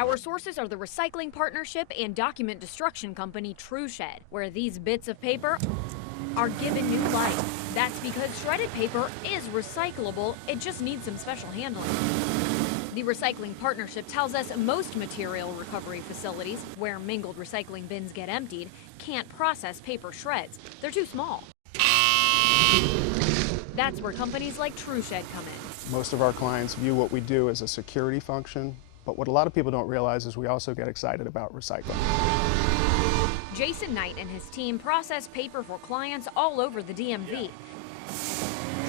Our sources are the recycling partnership and document destruction company TrueShed, where these bits of paper are given new life. That's because shredded paper is recyclable, it just needs some special handling. The recycling partnership tells us most material recovery facilities, where mingled recycling bins get emptied, can't process paper shreds. They're too small. That's where companies like TrueShed come in. Most of our clients view what we do as a security function, but what a lot of people don't realize is we also get excited about recycling. Jason Knight and his team process paper for clients all over the DMV.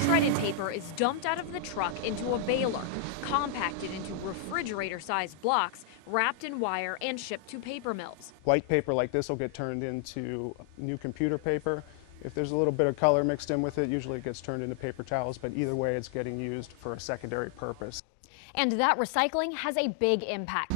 Shredded paper is dumped out of the truck into a baler, compacted into refrigerator-sized blocks, wrapped in wire, and shipped to paper mills. White paper like this will get turned into new computer paper. If there's a little bit of color mixed in with it, usually it gets turned into paper towels, but either way it's getting used for a secondary purpose. And that recycling has a big impact.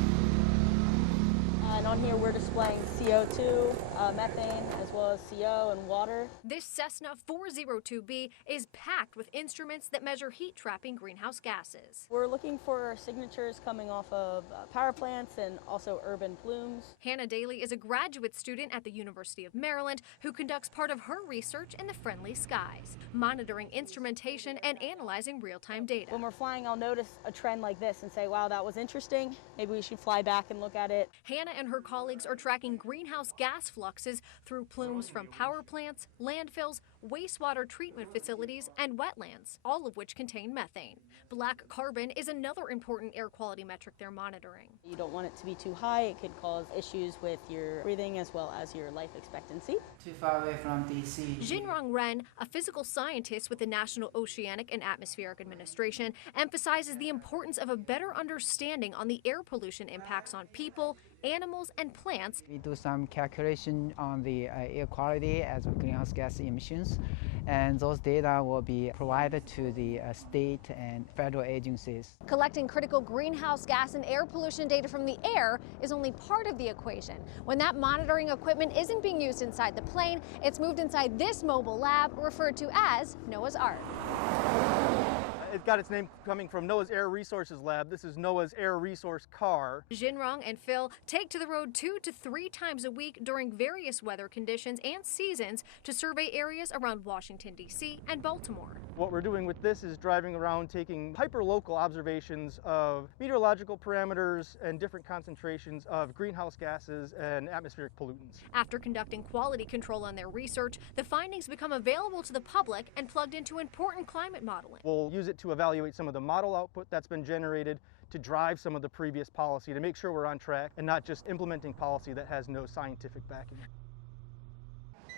And on here we're displaying CO2, methane, as well as CO and water. This Cessna 402B is packed with instruments that measure heat-trapping greenhouse gases. We're looking for signatures coming off of power plants and also urban plumes. Hannah Daly is a graduate student at the University of Maryland who conducts part of her research in the friendly skies, monitoring instrumentation and analyzing real-time data. When we're flying, I'll notice a trend like this and say, wow, that was interesting. Maybe we should fly back and look at it. Hannah and her colleagues are tracking greenhouse gas fluxes through plumes from power plants, landfills, wastewater treatment facilities, and wetlands, all of which contain methane. Black carbon is another important air quality metric they're monitoring. You don't want it to be too high. It could cause issues with your breathing as well as your life expectancy. Too far away from DC. Jinrong Ren, a physical scientist with the National Oceanic and Atmospheric Administration, emphasizes the importance of a better understanding on the air pollution impacts on people, animals, and plants. We do some calculation on the air quality as well as greenhouse gas emissions, and those data will be provided to the state and federal agencies. Collecting critical greenhouse gas and air pollution data from the air is only part of the equation. When that monitoring equipment isn't being used inside the plane, it's moved inside this mobile lab referred to as Noah's Ark. It got its name coming from Noah's Air Resources Lab. This is Noah's Air Resource Car. Jinrong and Phil take to the road 2 to 3 times a week during various weather conditions and seasons to survey areas around Washington, D.C. and Baltimore. What we're doing with this is driving around taking hyper-local observations of meteorological parameters and different concentrations of greenhouse gases and atmospheric pollutants. After conducting quality control on their research, the findings become available to the public and plugged into important climate modeling. We'll use it to evaluate some of the model output that's been generated to drive some of the previous policy to make sure we're on track and not just implementing policy that has no scientific backing.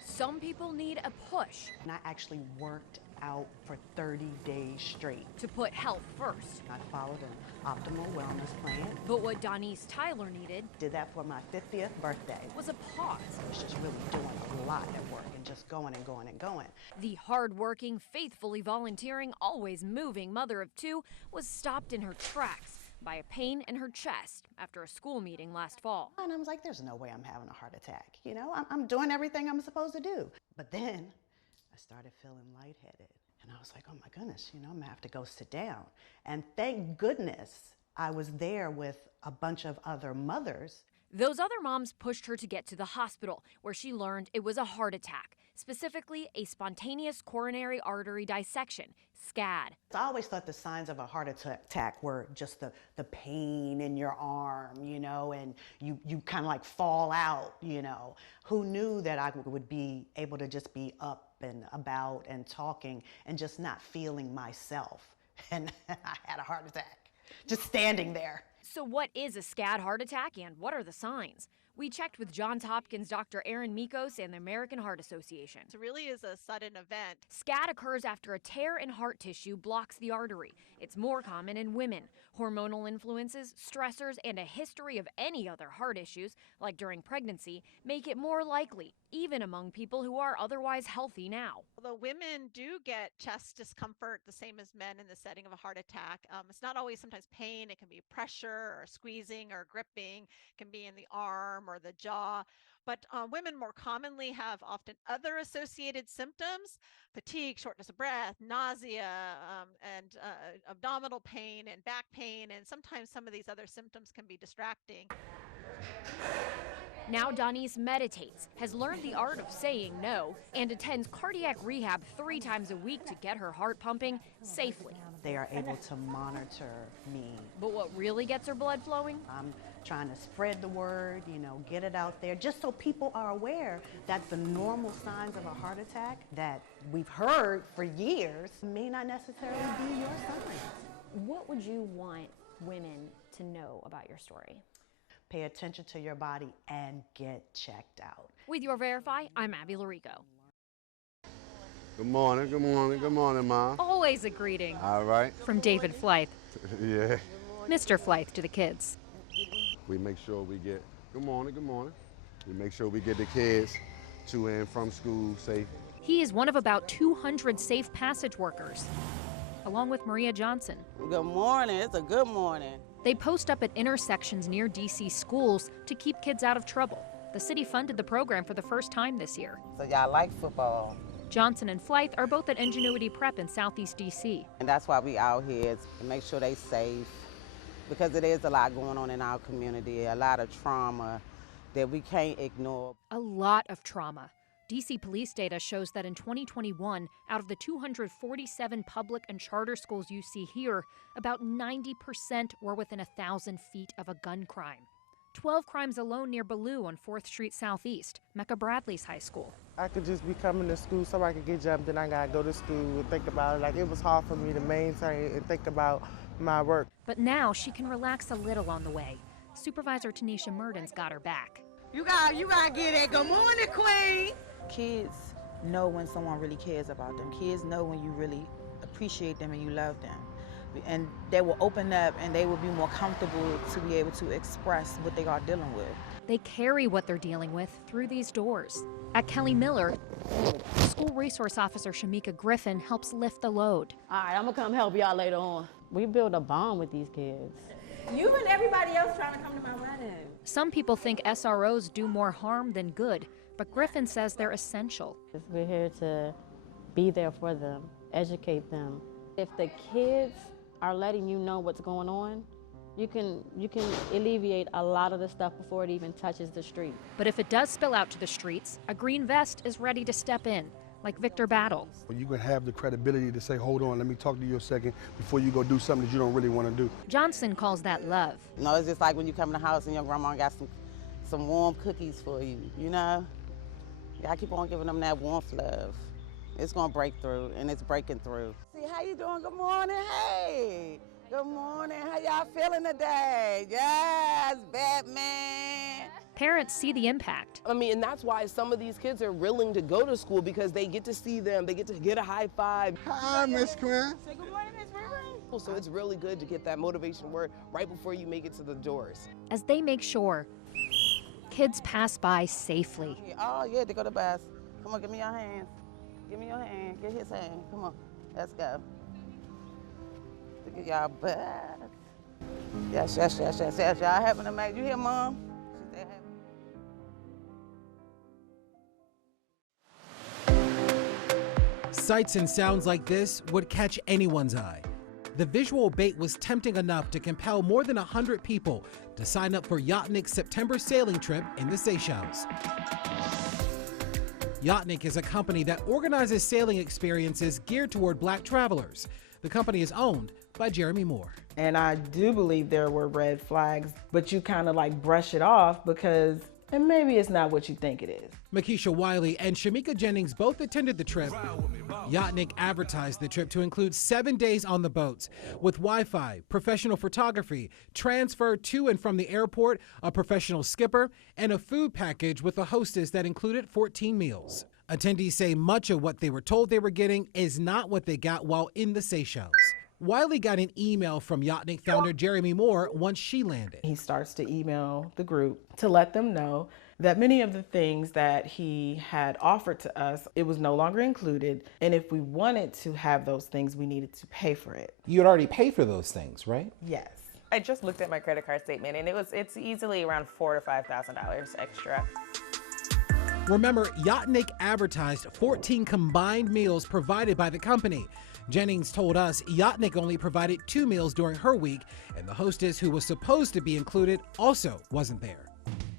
Some people need a push. And I actually worked out for 30 days straight. To put health first. I followed an optimal wellness plan. But what Donise Tyler needed, did that for my 50th birthday, was a pause. I was just really doing a lot at work and just going and going and going. The hard-working, faithfully volunteering, always moving mother of 2 was stopped in her tracks by a pain in her chest after a school meeting last fall. And I was like, there's no way I'm having a heart attack. You know, I'm doing everything I'm supposed to do. But then I started feeling lightheaded. And I was like, oh my goodness, you know, I'm gonna have to go sit down. And thank goodness I was there with a bunch of other mothers. Those other moms pushed her to get to the hospital, where she learned it was a heart attack, specifically a spontaneous coronary artery dissection, SCAD. I always thought the signs of a heart attack were just the pain in your arm, you know, and you kind of like fall out, you know. Who knew that I would be able to just be up and about and talking and just not feeling myself. And I had a heart attack, just standing there. So what is a SCAD heart attack and what are the signs? We checked with Johns Hopkins' Dr. Aaron Mikos and the American Heart Association. It really is a sudden event. SCAD occurs after a tear in heart tissue blocks the artery. It's more common in women. Hormonal influences, stressors, and a history of any other heart issues, like during pregnancy, make it more likely, even among people who are otherwise healthy now. Although women do get chest discomfort the same as men in the setting of a heart attack, it's not always sometimes pain. It can be pressure or squeezing or gripping. It can be in the arm or the jaw. But women more commonly have often other associated symptoms: fatigue, shortness of breath, nausea, and abdominal pain and back pain. And sometimes some of these other symptoms can be distracting. Now Donise meditates, has learned the art of saying no, and attends cardiac rehab 3 times a week to get her heart pumping safely. They are able to monitor me. But what really gets her blood flowing? I'm trying to spread the word, get it out there, just so people are aware that the normal signs of a heart attack that we've heard for years may not necessarily be your signs. What would you want women to know about your story? Pay attention to your body and get checked out. With your Verify, I'm Abby Larico. Good morning, good morning, good morning, Mom. Always a greeting. All right. From David Flythe. Yeah. Mr. Flythe to the kids. We make sure we get, good morning, good morning. We make sure we get the kids to and from school safe. He is one of about 200 safe passage workers, along with Maria Johnson. Good morning, it's a good morning. They post up at intersections near DC schools to keep kids out of trouble. The city funded the program for the first time this year. So y'all like football. Johnson and Flythe are both at Ingenuity Prep in Southeast DC. And that's why we out here, to make sure they safe, because it is a lot going on in our community, a lot of trauma that we can't ignore. A lot of trauma. DC police data shows that in 2021, out of the 247 public and charter schools you see here, about 90% were within 1,000 feet of a gun crime. 12 crimes alone near Ballou on 4th Street Southeast, Mecca Bradley's high school. I could just be coming to school so I could get jumped, then I gotta go to school and think about it. Like, it was hard for me to maintain and think about my work. But now she can relax a little on the way. Supervisor Tanisha Murden's got her back. You gotta get it. Good morning, Queen. Kids know when someone really cares about them. Kids know when you really appreciate them and you love them. And they will open up and they will be more comfortable to be able to express what they are dealing with. They carry what they're dealing with through these doors. At Kelly Miller, School Resource Officer Shamika Griffin helps lift the load. All right, I'm gonna come help y'all later on. We build a bond with these kids. You and everybody else trying to come to my wedding. Some people think SROs do more harm than good, but Griffin says they're essential. We're here to be there for them, educate them. If the kids are letting you know what's going on, you can alleviate a lot of the stuff before it even touches the street. But if it does spill out to the streets, a green vest is ready to step in, like Victor Battle. You can have the credibility to say, hold on, let me talk to you a second before you go do something that you don't really want to do. Johnson calls that love. No, it's just like when you come in the house and your grandma got some warm cookies for you, you know? You gotta keep on giving them that warmth love. It's gonna break through, and it's breaking through. See, how you doing? Good morning, hey. Good morning, how y'all feeling today? Yes, Batman. Parents see the impact. I mean, and that's why some of these kids are willing to go to school, because they get to see them, they get to get a high five. Hi, Miss Quinn. Say good morning, Miss Riri. So it's really good to get that motivation word right before you make it to the doors. As they make sure kids pass by safely. Oh, yeah, they go to bus. Come on, give me your hands. Give me your hand. Get his hand. Come on. Let's go. Look at y'all bus. Yes, yes, yes, yes, yes. Y'all having a night. You hear, Mom? She said having. Sights and sounds like this would catch anyone's eye. The visual bait was tempting enough to compel more than 100 people to sign up for Yachtnik's September sailing trip in the Seychelles. Yachtnik is a company that organizes sailing experiences geared toward Black travelers. The company is owned by Jeremy Moore. And I do believe there were red flags, but you kind of like brush it off because and maybe it's not what you think it is. Makisha Wiley and Shamika Jennings both attended the trip. Yachtnik advertised the trip to include 7 days on the boats with Wi-Fi, professional photography, transfer to and from the airport, a professional skipper, and a food package with a hostess that included 14 meals. Attendees say much of what they were told they were getting is not what they got while in the Seychelles. Wiley got an email from Yachtnik founder Jeremy Moore once she landed. He starts to email the group to let them know that many of the things that he had offered to us, it was no longer included. And if we wanted to have those things, we needed to pay for it. You had already paid for those things, right? Yes. I just looked at my credit card statement, and it's easily around $4,000 to $5,000 extra. Remember, Yachnik advertised 14 combined meals provided by the company. Jennings told us Yachnik only provided 2 meals during her week, and the hostess who was supposed to be included also wasn't there.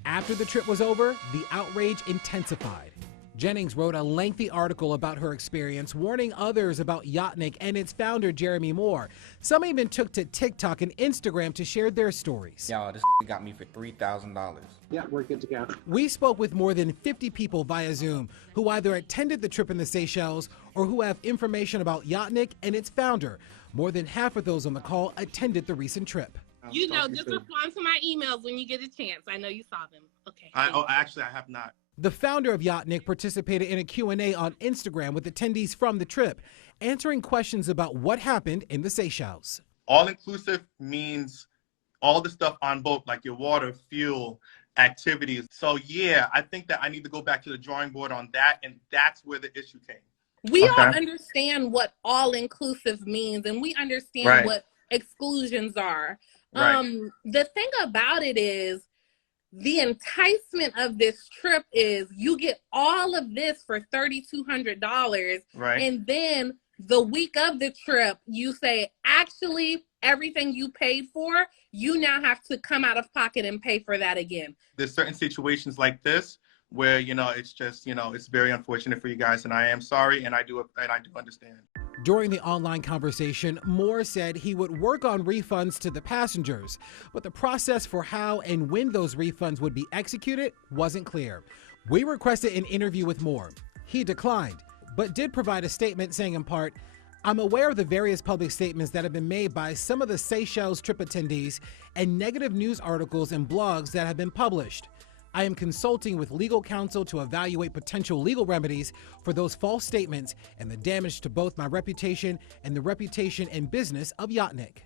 After the trip was over, the outrage intensified. Jennings wrote a lengthy article about her experience, warning others about Yachnik and its founder, Jeremy Moore. Some even took to TikTok and Instagram to share their stories. Y'all, this got me for $3,000. Yeah, we're good to go. We spoke with more than 50 people via Zoom who either attended the trip in the Seychelles or who have information about Yachnik and its founder. More than half of those on the call attended the recent trip. You know, just respond to my emails when you get a chance. I know you saw them. Okay. Actually, I have not. The founder of Yachnik participated in a Q&A on Instagram with attendees from the trip, answering questions about what happened in the Seychelles. All-inclusive means all the stuff on boat, like your water, fuel, activities. So yeah, I think that I need to go back to the drawing board on that, and that's where the issue came. We all understand what all-inclusive means, and we understand what exclusions are. The thing about it is, the enticement of this trip is you get all of this for $3,200, and then the week of the trip, you say, actually, everything you paid for, you now have to come out of pocket and pay for that again. There's certain situations like this where, you know, it's just, you know, it's very unfortunate for you guys, and I am sorry, and I do understand. During the online conversation, Moore said he would work on refunds to the passengers, but the process for how and when those refunds would be executed wasn't clear. We requested an interview with Moore. He declined, but did provide a statement saying in part, "I'm aware of the various public statements that have been made by some of the Seychelles trip attendees and negative news articles and blogs that have been published. I am consulting with legal counsel to evaluate potential legal remedies for those false statements and the damage to both my reputation and the reputation and business of Yachnik."